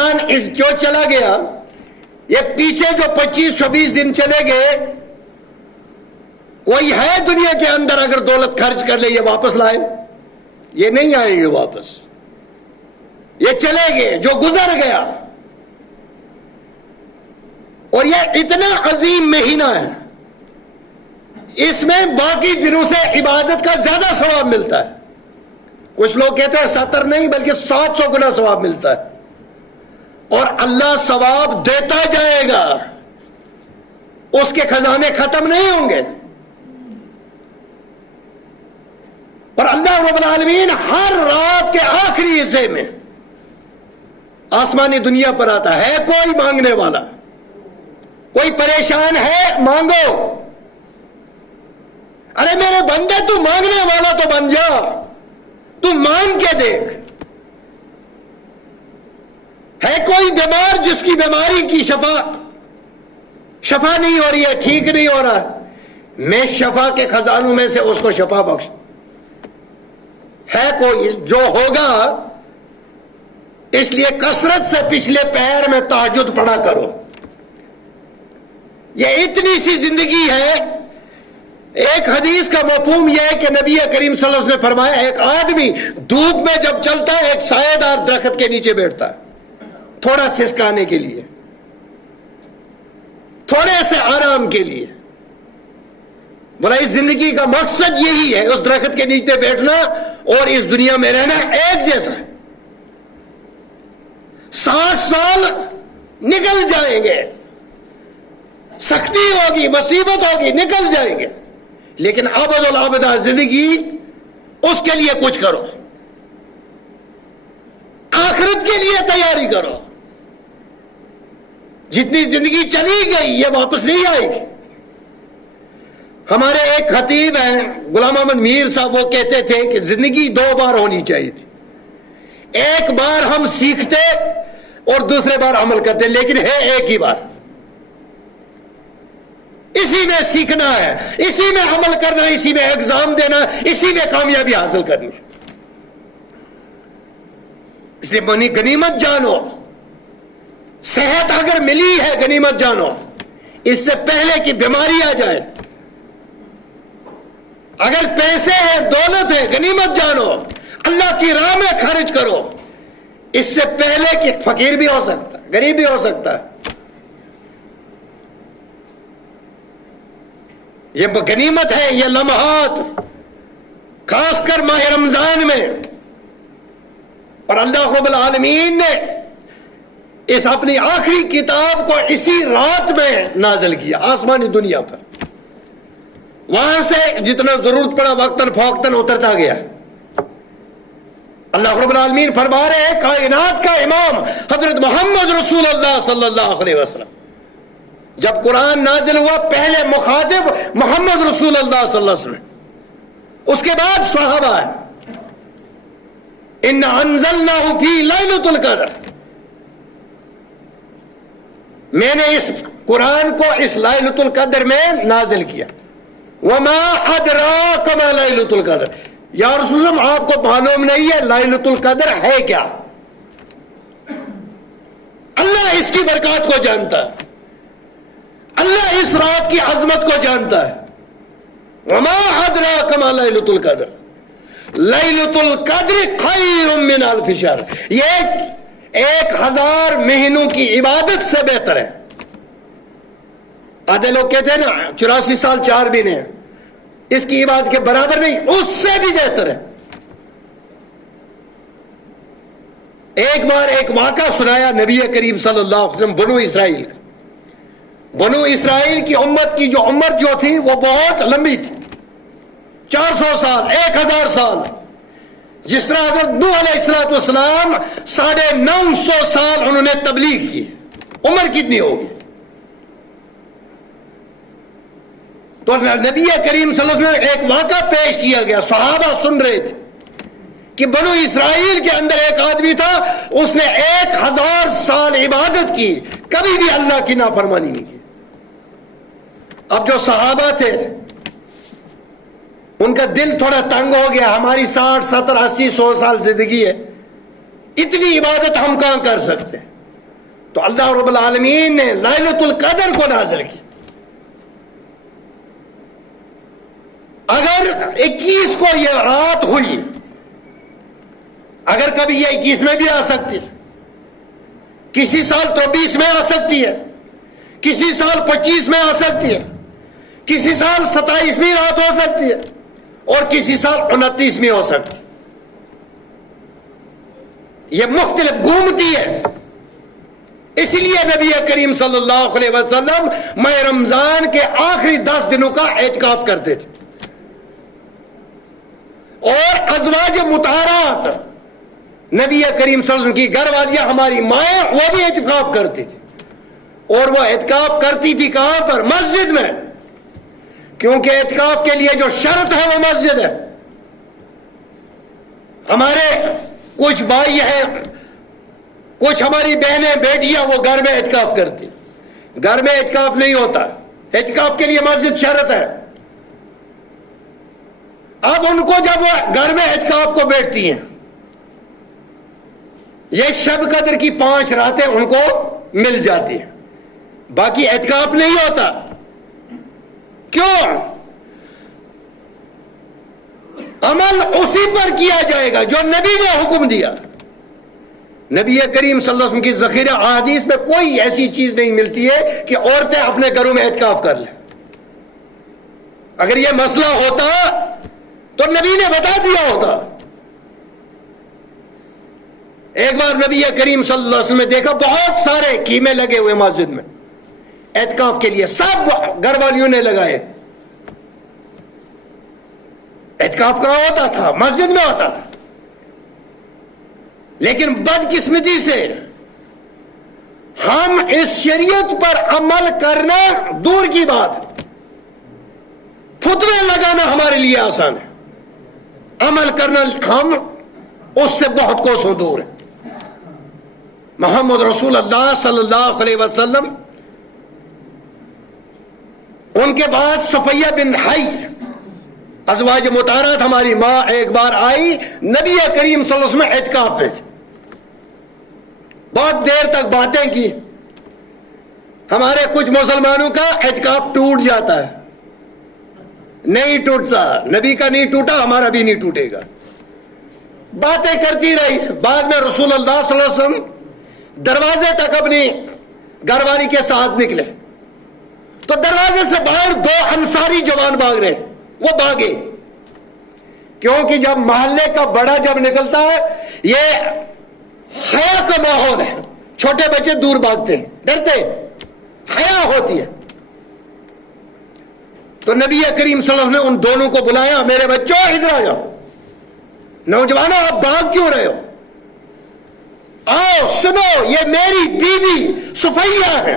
رمضان جو چلا گیا، یہ پیچھے جو 25-26 دن چلے گئے، کوئی ہے دنیا کے اندر اگر دولت خرچ کر لے یہ واپس لائے؟ یہ نہیں آئیں گے واپس، یہ چلے گئے جو گزر گیا۔ اور یہ اتنا عظیم مہینہ ہے، اس میں باقی دنوں سے عبادت کا زیادہ ثواب ملتا ہے۔ کچھ لوگ کہتے ہیں 70 نہیں بلکہ 700 گنا ثواب ملتا ہے، اور اللہ ثواب دیتا جائے گا، اس کے خزانے ختم نہیں ہوں گے۔ اور اللہ رب العالمین ہر رات کے آخری حصے میں آسمانی دنیا پر آتا ہے۔ کوئی مانگنے والا، کوئی پریشان ہے، مانگو۔ ارے میرے بندے تو مانگنے والا تو بن جا، تو مانگ کے دیکھ۔ ہے کوئی بیمار جس کی بیماری کی شفا نہیں ہو رہی ہے، ٹھیک نہیں ہو رہا، میں شفا کے خزانوں میں سے اس کو شفا بخش۔ ہے کوئی جو ہوگا؟ اس لیے کثرت سے پچھلے پہر میں تہجد پڑھا کرو۔ یہ اتنی سی زندگی ہے۔ ایک حدیث کا مفہوم یہ ہے کہ نبی کریم صلی اللہ علیہ وسلم نے فرمایا، ایک آدمی دھوپ میں جب چلتا ہے ایک سایہ دار درخت کے نیچے بیٹھتا ہے، تھوڑا سسکانے کے لیے، تھوڑے سے آرام کے لیے۔ بولا اس زندگی کا مقصد یہی ہے، اس درخت کے نیچے بیٹھنا اور اس دنیا میں رہنا ایک جیسا ہے۔ 60 سال نکل جائیں گے، سختی ہوگی، مصیبت ہوگی، نکل جائیں گے، لیکن ابد الابدہ زندگی، اس کے لیے کچھ کرو، آخرت کے لیے تیاری کرو۔ جتنی زندگی چلی گئی یہ واپس نہیں آئے گی۔ ہمارے ایک خطیب ہیں غلام احمد میر صاحب، وہ کہتے تھے کہ زندگی 2 بار ہونی چاہیے تھی، ایک بار ہم سیکھتے اور دوسرے بار عمل کرتے، لیکن ہے ایک ہی بار۔ اسی میں سیکھنا ہے، اسی میں عمل کرنا، اسی میں ایگزام دینا، اسی میں کامیابی حاصل کرنی۔ اس لیے غنیمت جانو، صحت اگر ملی ہے غنیمت جانو، اس سے پہلے کہ بیماری آ جائے۔ اگر پیسے ہیں، دولت ہے، غنیمت جانو، اللہ کی راہ میں خرچ کرو، اس سے پہلے کہ فقیر بھی ہو سکتا ہے، غریب بھی ہو سکتا ہے۔ یہ غنیمت ہے، یہ لمحات، خاص کر ماہ رمضان میں۔ اور اللہ رب العالمین نے اس اپنی آخری کتاب کو اسی رات میں نازل کیا آسمانی دنیا پر۔ وہاں سے جتنا ضرورت پڑا وقتاً فوقتاً اترتا گیا۔ اللہ رب العالمین فرما رہے ہیں، کائنات کا امام حضرت محمد رسول اللہ صلی اللہ علیہ وسلم، جب قرآن نازل ہوا پہلے مخاطب محمد رسول اللہ صلی اللہ علیہ وسلم، اس کے بعد صحابہ ہیں۔ اِنَّا أَنزَلْنَاهُ فِي لَيْلَةُ الْقَدْرِ، میں نے اس قرآن کو اس ليلة القدر میں نازل کیا۔ وَمَا أَدْرَاكَ مَا لَيْلَةُ الْقَدْرِ، یا رسول اللہ آپ کو معلوم نہیں ہے ليلة القدر ہے کیا؟ اللہ اس کی برکات کو جانتا ہے، اللہ اس رات کی عظمت کو جانتا ہے۔ وَمَا أَدْرَاكَ مَا لَيْلَةُ الْقَدْرِ لَيْلَةُ الْقَدْرِ خَيْرٌ مِّنْ أَلْفِ شَهْرٍ، یہ 1000 مہینوں کی عبادت سے بہتر ہے۔ آدھے لوگ کہتے ہیں نا 84 سال 4 مہینے ہیں، اس کی عبادت کے برابر نہیں، اس سے بھی بہتر ہے۔ ایک بار ایک واقعہ سنایا نبی کریم صلی اللہ علیہ وسلم بنو اسرائیل کا۔ بنو اسرائیل کی امت کی جو عمر جو تھی وہ بہت لمبی تھی، 400 سال، 1000 سال۔ جس طرح حضرت نوح علیہ السلام 950 سال انہوں نے تبلیغ کی، عمر کتنی ہوگی؟ تو نبی کریم صلی اللہ علیہ وسلم ایک واقعہ پیش کیا گیا، صحابہ سن رہے تھے کہ بنو اسرائیل کے اندر ایک آدمی تھا، اس نے 1000 سال عبادت کی، کبھی بھی اللہ کی نافرمانی نہیں کی۔ اب جو صحابہ تھے ان کا دل تھوڑا تنگ ہو گیا، ہماری 60 70 80 100 سال زندگی ہے، اتنی عبادت ہم کہاں کر سکتے ہیں؟ تو اللہ رب العالمین نے لیلۃ القدر کو نازل کی. اگر 21 کو یہ رات ہوئی، اگر کبھی یہ 21 میں بھی آ سکتی ہے، کسی سال 23 میں آ سکتی ہے، کسی سال 25 میں آ سکتی ہے، کسی سال 27ویں رات ہو سکتی ہے، اور کسی سال 29ویں ہو سکتی ہے. یہ مختلف گھومتی ہے. اس لیے نبی کریم صلی اللہ علیہ وسلم ماہ رمضان کے آخری 10 دنوں کا اعتکاف کرتے تھے. اور ازواج مطہرات نبی کریم صلی اللہ علیہ وسلم کی گھر والیاں ہماری مائیں وہ بھی اعتکاف کرتی تھی. اور وہ اعتکاف کرتی تھی کہاں پر؟ مسجد میں. کیونکہ اعتکاف کے لیے جو شرط ہے وہ مسجد ہے. ہمارے کچھ بھائی ہیں، کچھ ہماری بہنیں بیٹیاں وہ گھر میں اعتکاف کرتی. گھر میں اعتکاف نہیں ہوتا، اعتکاف کے لیے مسجد شرط ہے. اب ان کو جب وہ گھر میں اعتکاف کو بیٹھتی ہیں، یہ شب قدر کی 5 راتیں ان کو مل جاتی ہیں، باقی اعتکاف نہیں ہوتا. کیوں؟ عمل اسی پر کیا جائے گا جو نبی نے حکم دیا. نبی کریم صلی اللہ علیہ وسلم کی ذخیرہ احادیث میں کوئی ایسی چیز نہیں ملتی ہے کہ عورتیں اپنے گھروں میں اعتکاف کر لیں. اگر یہ مسئلہ ہوتا تو نبی نے بتا دیا ہوتا. ایک بار نبی کریم صلی اللہ علیہ وسلم نے دیکھا بہت سارے خیمے لگے ہوئے مسجد میں اعتکاف کے لیے، سب گھر والیوں نے لگائے. اعتکاف کہاں ہوتا تھا؟ مسجد میں ہوتا تھا. لیکن بدقسمتی سے ہم اس شریعت پر عمل کرنا دور کی بات، فتوے لگانا ہمارے لیے آسان ہے، عمل کرنا ہم اس سے بہت کوسوں دور ہے. محمد رسول اللہ صلی اللہ علیہ وسلم، ان کے بعد صفیہ بن حی، ازواج مطہرات ہماری ماں ایک بار آئی، نبی کریم صلی اللہ علیہ وسلم اعتکاف میں تھے، بہت دیر تک باتیں کی. ہمارے کچھ مسلمانوں کا اعتکاف ٹوٹ جاتا ہے، نہیں ٹوٹتا، نبی کا نہیں ٹوٹا، ہمارا بھی نہیں ٹوٹے گا. باتیں کرتی رہی. بعد میں رسول اللہ صلی اللہ علیہ وسلم دروازے تک اپنی گھر والی کے ساتھ نکلے تو دروازے سے باہر 2 انصاری جوان بھاگ رہے، وہ بھاگے. کیونکہ جب محلے کا بڑا جب نکلتا ہے یہ حیا کا ماحول ہے، چھوٹے بچے دور بھاگتے ہیں، ڈرتے، حیا ہوتی ہے. تو نبی کریم صلی اللہ علیہ وسلم نے ان دونوں کو بلایا، میرے بچوں ادھر آ جاؤ. نوجوانوں آپ بھاگ کیوں رہے ہو؟ آؤ سنو، یہ میری بیوی صفیہ ہے.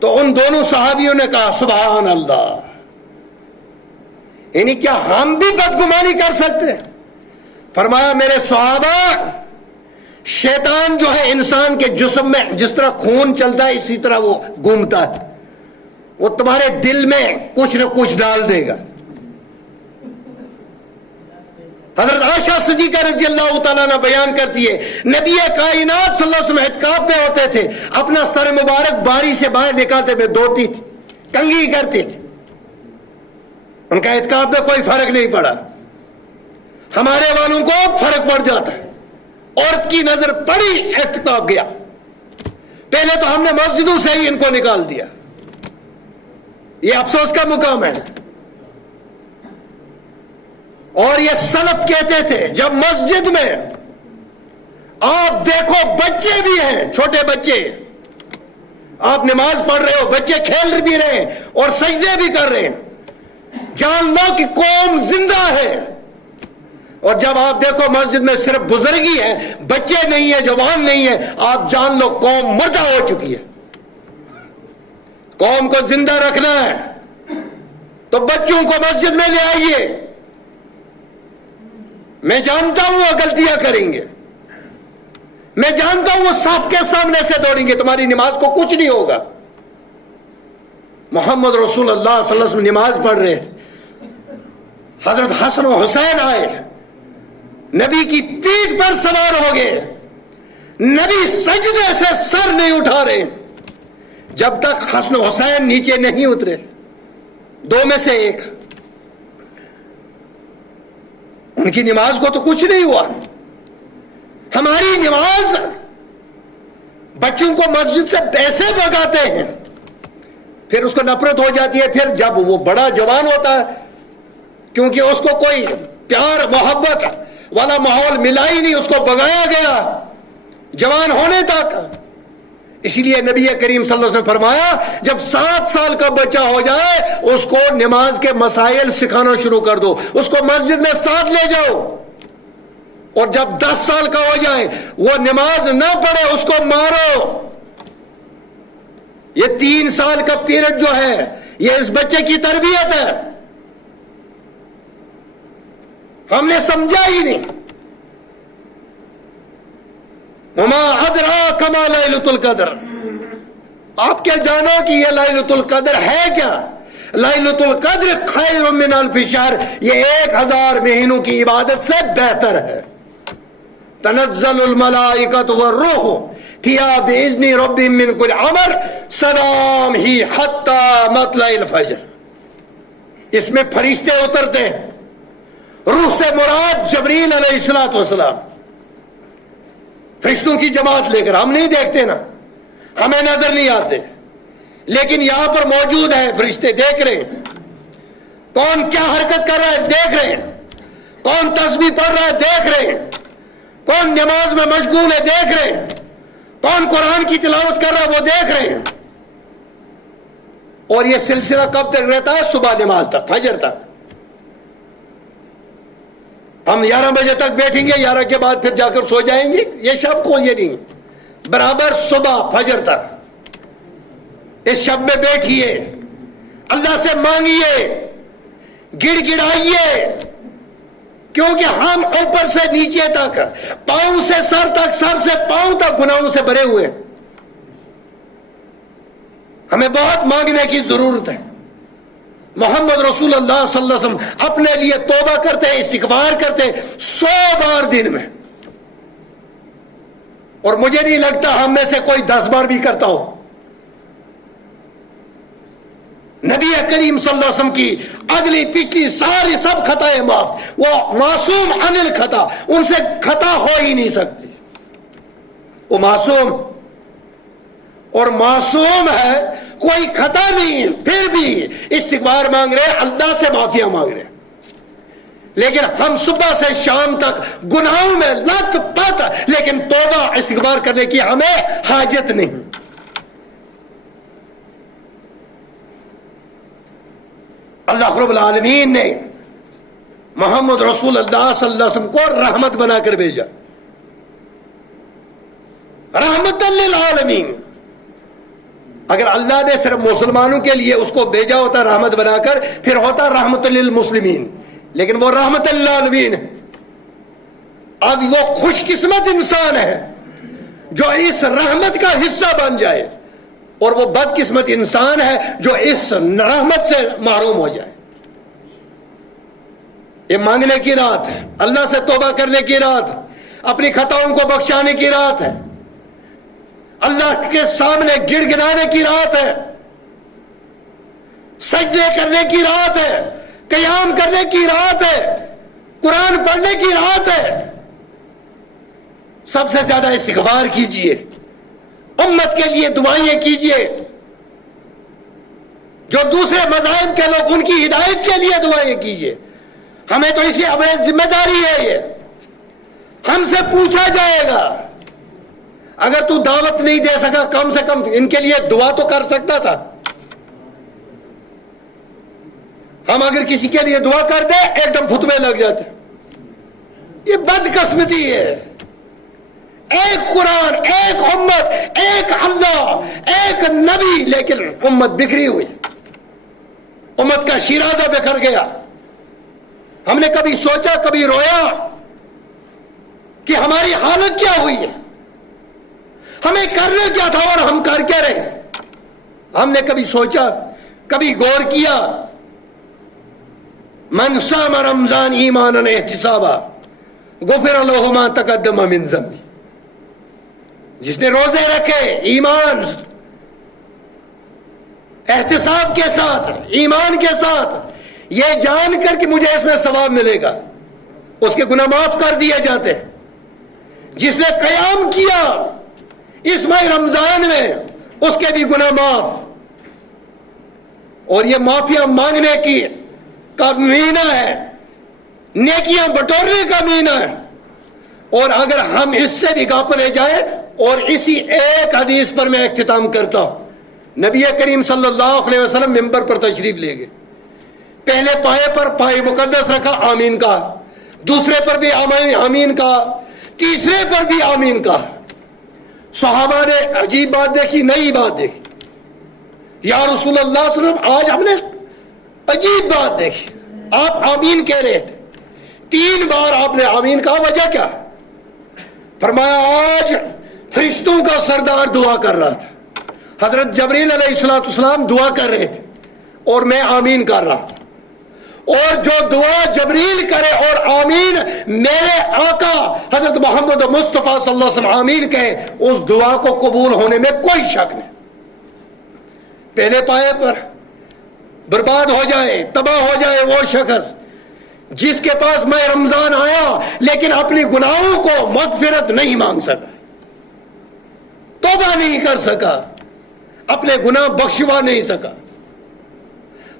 تو ان دونوں صحابیوں نے کہا سبحان اللہ، یعنی کیا ہم بھی بدگمانی کر سکتے ہیں؟ فرمایا میرے صحابہ، شیطان جو ہے انسان کے جسم میں جس طرح خون چلتا ہے اسی طرح وہ گھومتا ہے، وہ تمہارے دل میں کچھ نہ کچھ ڈال دے گا. حضرت عائشہ صدیقہ رضی اللہ تعالیٰ نے بیان کرتی ہے، نبی کائنات صلی اللہ علیہ وسلم اعتکاف میں ہوتے تھے، اپنا سر مبارک باری سے باہر نکالتے میں دھوتی تھی، کنگھی کرتے تھے. ان کا اعتکاف میں کوئی فرق نہیں پڑا. ہمارے والوں کو فرق پڑ جاتا ہے. عورت کی نظر پڑی، اعتکاف گیا، پہلے تو ہم نے مسجدوں سے ہی ان کو نکال دیا. یہ افسوس کا مقام ہے. اور یہ سلف کہتے تھے جب مسجد میں آپ دیکھو بچے بھی ہیں، چھوٹے بچے، آپ نماز پڑھ رہے ہو، بچے کھیل بھی رہے ہیں اور سجدے بھی کر رہے ہیں، جان لو کہ قوم زندہ ہے. اور جب آپ دیکھو مسجد میں صرف بزرگی ہے، بچے نہیں ہیں، جوان نہیں ہیں، آپ جان لو قوم مردہ ہو چکی ہے. قوم کو زندہ رکھنا ہے تو بچوں کو مسجد میں لے آئیے. میں جانتا ہوں وہ غلطیاں کریں گے، میں جانتا ہوں وہ صف کے سامنے سے دوڑیں گے، تمہاری نماز کو کچھ نہیں ہوگا. محمد رسول اللہ صلی اللہ علیہ وسلم نماز پڑھ رہے تھے، حضرت حسن و حسین آئے، نبی کی پیٹھ پر سوار ہو گئے، نبی سجدے سے سر نہیں اٹھا رہے جب تک حسن حسین نیچے نہیں اترے. دو میں سے ایک. ان کی نماز کو تو کچھ نہیں ہوا. ہماری نماز بچوں کو مسجد سے ایسے بھگاتے ہیں، پھر اس کو نفرت ہو جاتی ہے. پھر جب وہ بڑا جوان ہوتا ہے، کیونکہ اس کو کوئی پیار محبت والا ماحول ملا ہی نہیں، اس کو بھگایا گیا جوان ہونے تک. اسی لیے نبی کریم صلی اللہ علیہ وسلم نے فرمایا جب 7 سال کا بچہ ہو جائے اس کو نماز کے مسائل سکھانا شروع کر دو، اس کو مسجد میں ساتھ لے جاؤ. اور جب 10 سال کا ہو جائے وہ نماز نہ پڑھے اس کو مارو. یہ 3 سال کا پیریڈ جو ہے یہ اس بچے کی تربیت ہے. ہم نے سمجھا ہی نہیں. وما ادراک ما لیلۃ القدر. آپ کیا جانو کہ یہ لیلۃ القدر ہے کیا؟ لیلۃ القدر خیر من الف شہر، یہ 1000 مہینوں کی عبادت سے بہتر ہے. تنزل الملائکۃ والروح فیہا باذن ربہم من کل امر سلام ہی حتی مطلع الفجر. اس میں فرشتے اترتے ہیں. روح سے مراد جبریل علیہ السلام، فرشتوں کی جماعت لے کر. ہم نہیں دیکھتے نا، ہمیں نظر نہیں آتے، لیکن یہاں پر موجود ہیں فرشتے. دیکھ رہے ہیں کون کیا حرکت کر رہا ہے، دیکھ رہے ہیں کون تسبیح پڑھ رہا ہے، دیکھ رہے ہیں کون نماز میں مشغول ہے، دیکھ رہے ہیں کون قرآن کی تلاوت کر رہا ہے، وہ دیکھ رہے ہیں. اور یہ سلسلہ کب تک رہتا ہے؟ صبح نماز تک، فجر تک. ہم 11 بجے تک بیٹھیں گے، 11 کے بعد پھر جا کر سو جائیں گے. یہ شب کو یہ نہیں، برابر صبح فجر تک اس شب میں بیٹھیے، اللہ سے مانگیے، گڑ گڑائیے. کیونکہ ہم اوپر سے نیچے تک، پاؤں سے سر تک، سر سے پاؤں تک گناہوں سے بھرے ہوئے. ہمیں بہت مانگنے کی ضرورت ہے. محمد رسول اللہ صلی اللہ علیہ وسلم اپنے لیے توبہ کرتے، استغفار کرتے 100 بار دن میں. اور مجھے نہیں لگتا ہم میں سے کوئی 10 بار بھی کرتا ہو. نبی کریم صلی اللہ علیہ وسلم کی اگلی پچھلی ساری سب خطائیں معاف. وہ معصوم عن الخطا، ان سے خطا ہو ہی نہیں سکتی. وہ معصوم اور معصوم ہے، کوئی خطا نہیں، پھر بھی استغفار مانگ رہے، اللہ سے معافیاں مانگ رہے. لیکن ہم صبح سے شام تک گناہوں میں لت پت، لیکن توبہ استغفار کرنے کی ہمیں حاجت نہیں. اللہ رب العالمین نے محمد رسول اللہ صلی اللہ علیہ وسلم کو رحمت بنا کر بھیجا، رحمت للعالمین. اگر اللہ نے صرف مسلمانوں کے لیے اس کو بھیجا ہوتا رحمت بنا کر، پھر ہوتا رحمت للمسلمین. لیکن وہ رحمت للعالمین ہے. اب وہ خوش قسمت انسان ہے جو اس رحمت کا حصہ بن جائے، اور وہ بد قسمت انسان ہے جو اس رحمت سے محروم ہو جائے. یہ مانگنے کی رات ہے، اللہ سے توبہ کرنے کی رات، اپنی خطاؤں کو بخشانے کی رات ہے، اللہ کے سامنے گڑ گڑانے کی رات ہے، سجدے کرنے کی رات ہے، قیام کرنے کی رات ہے، قرآن پڑھنے کی رات ہے. سب سے زیادہ استغفار کیجئے، امت کے لیے دعائیں کیجئے. جو دوسرے مذاہب کے لوگ ان کی ہدایت کے لیے دعائیں کیجئے. ہمیں تو اسی ہمیں ذمہ داری ہے. یہ ہم سے پوچھا جائے گا. اگر تو دعوت نہیں دے سکا، کم سے کم ان کے لیے دعا تو کر سکتا تھا. ہم اگر کسی کے لیے دعا کر دیں ایک دم فتوے لگ جاتے. یہ بدقسمتی ہے. ایک قرآن، ایک امت، ایک اللہ، ایک نبی، لیکن امت بکھری ہوئی، امت کا شیرازہ بکھر گیا. ہم نے کبھی سوچا، کبھی رویا کہ ہماری حالت کیا ہوئی ہے، ہمیں کرنا کیا تھا اور ہم کر کے رہے. ہم نے کبھی سوچا، کبھی غور کیا؟ من صام رمضان ایمانا احتسابا غفر له ما تقدم من ذنبه. جس نے روزے رکھے ایمان احتساب کے ساتھ، ایمان کے ساتھ، یہ جان کر کہ مجھے اس میں ثواب ملے گا، اس کے گناہ معاف کر دیے جاتے ہیں۔ جس نے قیام کیا اس ماہ رمضان میں، اس کے بھی گناہ معاف۔ اور یہ معافیاں مانگنے کا مہینہ ہے، نیکیاں بٹورنے کا مہینہ ہے۔ اور اگر ہم اس سے بھی غافل جائیں، اور اسی ایک حدیث پر میں اختتام کرتا ہوں، نبی کریم صلی اللہ علیہ وسلم ممبر پر تشریف لے گئے، پہلے پائے پر پائے مقدس رکھا، آمین کہا، دوسرے پر بھی آمین کہا، تیسرے پر بھی آمین کہا۔ صحابہ نے عجیب بات دیکھی، نئی بات دیکھی، یا رسول اللہ صلی اللہ علیہ وسلم آج ہم نے عجیب بات دیکھی، آپ آمین کہہ رہے تھے، 3 بار آپ نے آمین کہا، وجہ کیا؟ فرمایا آج فرشتوں کا سردار دعا کر رہا تھا، حضرت جبریل علیہ السلام دعا کر رہے تھے اور میں آمین کر رہا تھا، اور جو دعا جبریل کرے اور آمین میرے آقا حضرت محمد مصطفیٰ صلی اللہ علیہ وسلم آمین کہے، اس دعا کو قبول ہونے میں کوئی شک نہیں۔ پہلے پائے پر برباد ہو جائے، تباہ ہو جائے وہ شخص جس کے پاس ماہ رمضان آیا لیکن اپنی گناہوں کو مغفرت نہیں مانگ سکا، توبہ نہیں کر سکا، اپنے گناہ بخشوا نہیں سکا۔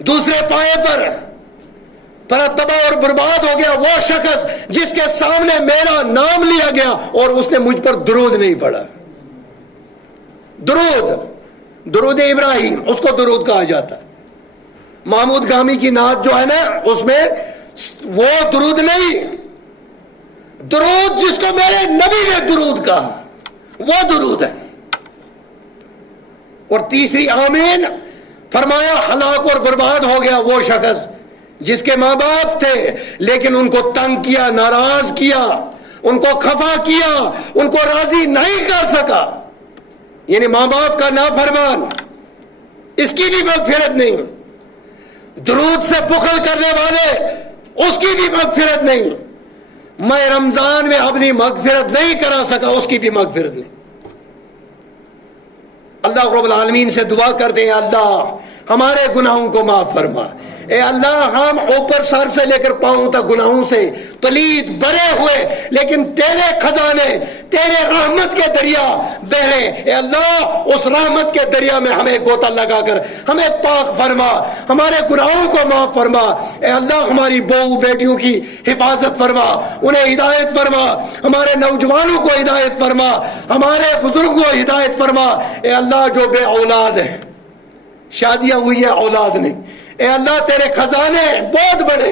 دوسرے پائے پر تباہ اور برباد ہو گیا وہ شخص جس کے سامنے میرا نام لیا گیا اور اس نے مجھ پر درود نہیں پڑھا۔ درود ابراہیم، اس کو درود کہا جاتا ہے۔ محمود گامی کی نعت جو ہے نا، اس میں وہ درود نہیں، درود جس کو میرے نبی نے درود کہا وہ درود ہے۔ اور تیسری آمین فرمایا ہلاک اور برباد ہو گیا وہ شخص جس کے ماں باپ تھے لیکن ان کو تنگ کیا، ناراض کیا، ان کو خفا کیا، ان کو راضی نہیں کر سکا، یعنی ماں باپ کا نافرمان، اس کی بھی مغفرت نہیں۔ درود سے بخل کرنے والے، اس کی بھی مغفرت نہیں۔ میں رمضان میں اپنی مغفرت نہیں کرا سکا، اس کی بھی مغفرت نہیں۔ اللہ رب العالمین سے دعا کرتے ہیں، اللہ ہمارے گناہوں کو معاف فرما۔ اے اللہ ہم اوپر سر سے لے کر پاؤں تک گناہوں سے پلید بھرے ہوئے، لیکن تیرے خزانے، تیرے رحمت کے دریا بہ رہے۔ اے اللہ اس رحمت کے دریا میں ہمیں گوتا لگا کر ہمیں پاک فرما، ہمارے گناہوں کو معاف فرما۔ اے اللہ ہماری بہو بیٹیوں کی حفاظت فرما، انہیں ہدایت فرما، ہمارے نوجوانوں کو ہدایت فرما، ہمارے بزرگوں کو ہدایت فرما۔ اے اللہ جو بے اولاد ہیں، شادیاں ہوئی ہیں اولاد نہیں، اے اللہ تیرے خزانے بہت بڑے،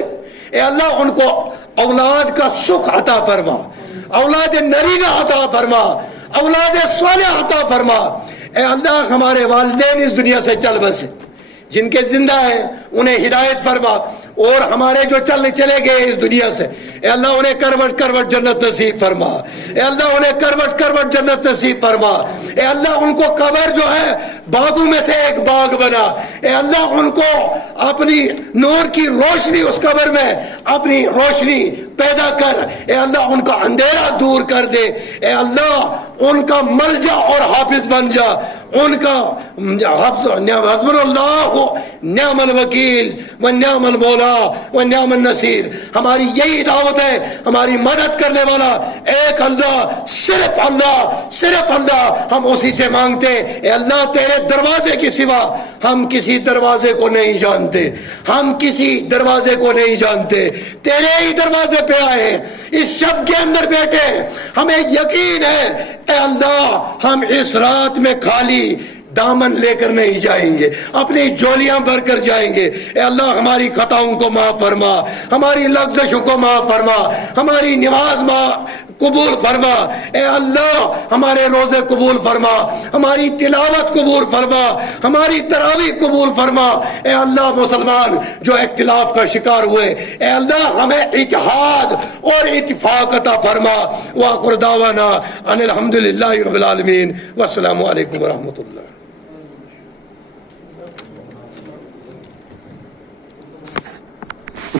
اے اللہ ان کو اولاد کا سکھ عطا فرما، اولاد نرینہ عطا فرما، اولاد صالح عطا فرما۔ اے اللہ ہمارے والدین اس دنیا سے چل بسے، جن کے زندہ ہیں انہیں ہدایت فرما، اور ہمارے جو چلے گئے اس دنیا سے، اے اللہ انہیں کروٹ کروٹ جنت نصیب فرما، اے اللہ انہیں کروٹ کروٹ جنت نصیب فرما۔ اے اللہ ان کو قبر جو ہے باغوں میں سے ایک باغ بنا، اے اللہ ان کو اپنی نور کی روشنی اس قبر میں اپنی روشنی پیدا کر، اے اللہ ان کا اندھیرا دور کر دے، اے اللہ ان کا ملجا اور حافظ بن جا، ان کا حسبنا اللہ نعم الوکیل و نعم المولا و نعم النصیر۔ ہماری یہی دعوت ہے، ہماری مدد کرنے والا ایک اللہ، صرف اللہ، صرف اللہ، ہم اسی سے مانگتے۔ اے اللہ تیرے دروازے کی سوا ہم کسی دروازے کو نہیں جانتے، ہم کسی دروازے کو نہیں جانتے، تیرے ہی دروازے پہ آئے ہیں، اس شب کے اندر بیٹھے، ہمیں یقین ہے اے اللہ ہم اس رات میں خالی دامن لے کر نہیں جائیں گے، اپنی جولیاں بھر کر جائیں گے۔ اے اللہ ہماری خطاؤں کو معاف فرما، ہماری لغزشوں کو معاف فرما، ہماری نماز قبول فرما، اے اللہ ہمارے روزے قبول فرما، ہماری تلاوت قبول فرما، ہماری تراویح قبول فرما۔ اے اللہ مسلمان جو اختلاف کا شکار ہوئے، اے اللہ ہمیں اتحاد اور اتفاق عطا فرما۔ وآخر دعوانا ان الحمدللہ رب العالمین، والسلام علیکم ورحمۃ اللہ۔